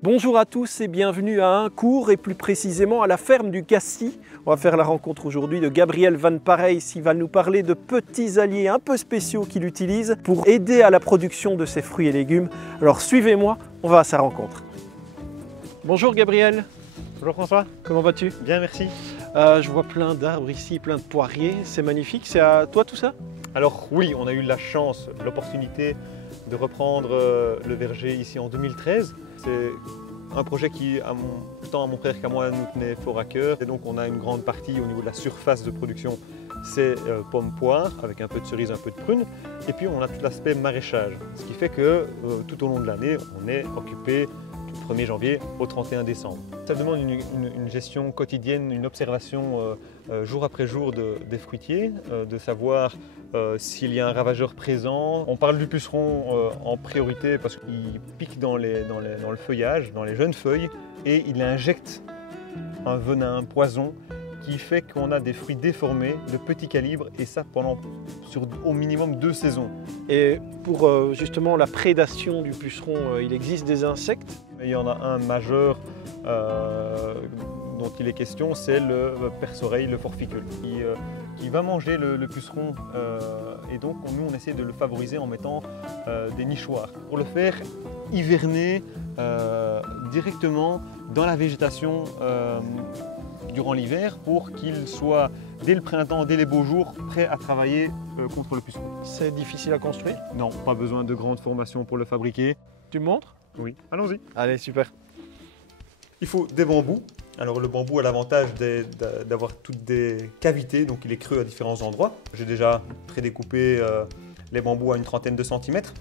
Bonjour à tous et bienvenue à Eyncourt et plus précisément à la ferme du Gassy. On va faire la rencontre aujourd'hui de Gabriel Van Parijs. Il va nous parler de petits alliés un peu spéciaux qu'il utilise pour aider à la production de ses fruits et légumes. Alors suivez-moi, on va à sa rencontre. Bonjour Gabriel. Bonjour François. Comment vas-tu? Bien, merci. Je vois plein d'arbres ici, plein de poiriers. C'est magnifique. C'est à toi tout ça? Alors oui, on a eu la chance, l'opportunité de reprendre le verger ici en 2013. C'est un projet qui, tant à mon frère qu'à moi, nous tenait fort à cœur. Et donc on a une grande partie au niveau de la surface de production, c'est pommes poires, avec un peu de cerises, un peu de prunes. Et puis on a tout l'aspect maraîchage. Ce qui fait que tout au long de l'année, on est occupé du 1er janvier au 31 décembre. Ça demande une gestion quotidienne, une observation jour après jour des fruitiers, de savoir s'il y a un ravageur présent. On parle du puceron en priorité parce qu'il pique dans le feuillage, dans les jeunes feuilles, et il injecte un venin, un poison qui fait qu'on a des fruits déformés de petit calibre, et ça sur au minimum 2 saisons. Et pour justement la prédation du puceron, il existe des insectes? Il y en a un majeur dont il est question, c'est le perce-oreille, le forficule, qui va manger le puceron, et donc nous on essaie de le favoriser en mettant des nichoirs. Pour le faire hiverner directement dans la végétation durant l'hiver, pour qu'il soit dès le printemps, dès les beaux jours, prêt à travailler contre le puceron. C'est difficile à construire? Non, pas besoin de grande formation pour le fabriquer. Tu me montres? Oui, allons-y. Allez, super. Il faut des bambous. Alors le bambou a l'avantage d'avoir toutes des cavités, donc il est creux à différents endroits. J'ai déjà prédécoupé les bambous à une trentaine de centimètres.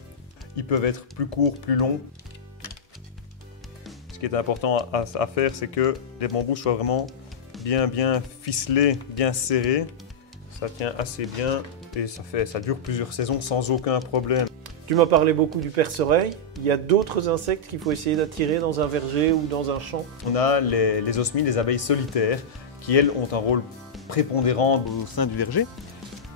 Ils peuvent être plus courts, plus longs. Ce qui est important à faire, c'est que les bambous soient vraiment bien ficelés, bien serrés. Ça tient assez bien et ça dure plusieurs saisons sans aucun problème. Tu m'as parlé beaucoup du perce-oreille. Il y a d'autres insectes qu'il faut essayer d'attirer dans un verger ou dans un champ? On a les osmies, les abeilles solitaires, qui elles ont un rôle prépondérant au sein du verger,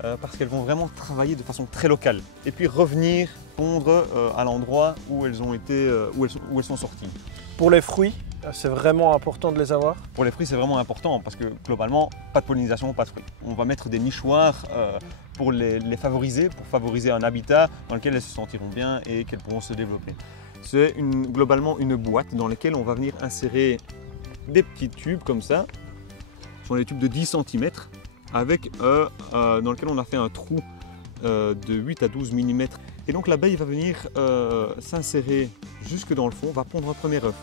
parce qu'elles vont vraiment travailler de façon très locale. Et puis revenir pondre à l'endroit où elles sont sorties. Pour les fruits, c'est vraiment important de les avoir? Pour les fruits, c'est vraiment important parce que globalement, pas de pollinisation, pas de fruits. On va mettre des nichoirs pour les favoriser, pour favoriser un habitat dans lequel elles se sentiront bien et qu'elles pourront se développer. C'est globalement une boîte dans laquelle on va venir insérer des petits tubes comme ça. Ce sont des tubes de 10 cm avec, dans lequel on a fait un trou de 8 à 12 mm. Et donc l'abeille va venir s'insérer jusque dans le fond, va pondre un premier œuf.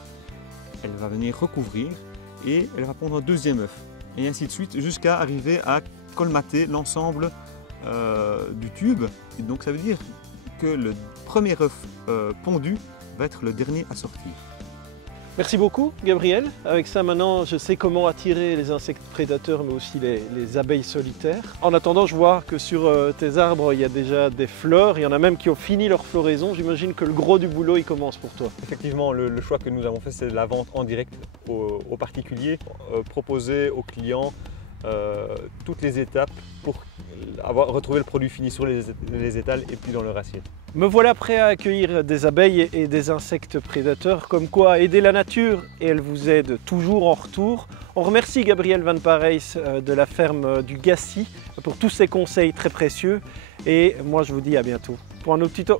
Elle va venir recouvrir et elle va pondre un deuxième œuf. Et ainsi de suite jusqu'à arriver à colmater l'ensemble du tube. Et donc ça veut dire que le premier œuf pondu va être le dernier à sortir. Merci beaucoup Gabriel. Avec ça maintenant je sais comment attirer les insectes prédateurs mais aussi les abeilles solitaires. En attendant, je vois que sur tes arbres il y a déjà des fleurs, il y en a même qui ont fini leur floraison. J'imagine que le gros du boulot il commence pour toi. Effectivement, le choix que nous avons fait, c'est la vente en direct aux particuliers, proposer aux clients toutes les étapes pour retrouver le produit fini sur les étals et puis dans leur assiette. Me voilà prêt à accueillir des abeilles et des insectes prédateurs, comme quoi aider la nature et elle vous aide toujours en retour. On remercie Gabriel Van Parijs de la ferme du Gassy pour tous ses conseils très précieux et moi je vous dis à bientôt pour un autre tuto.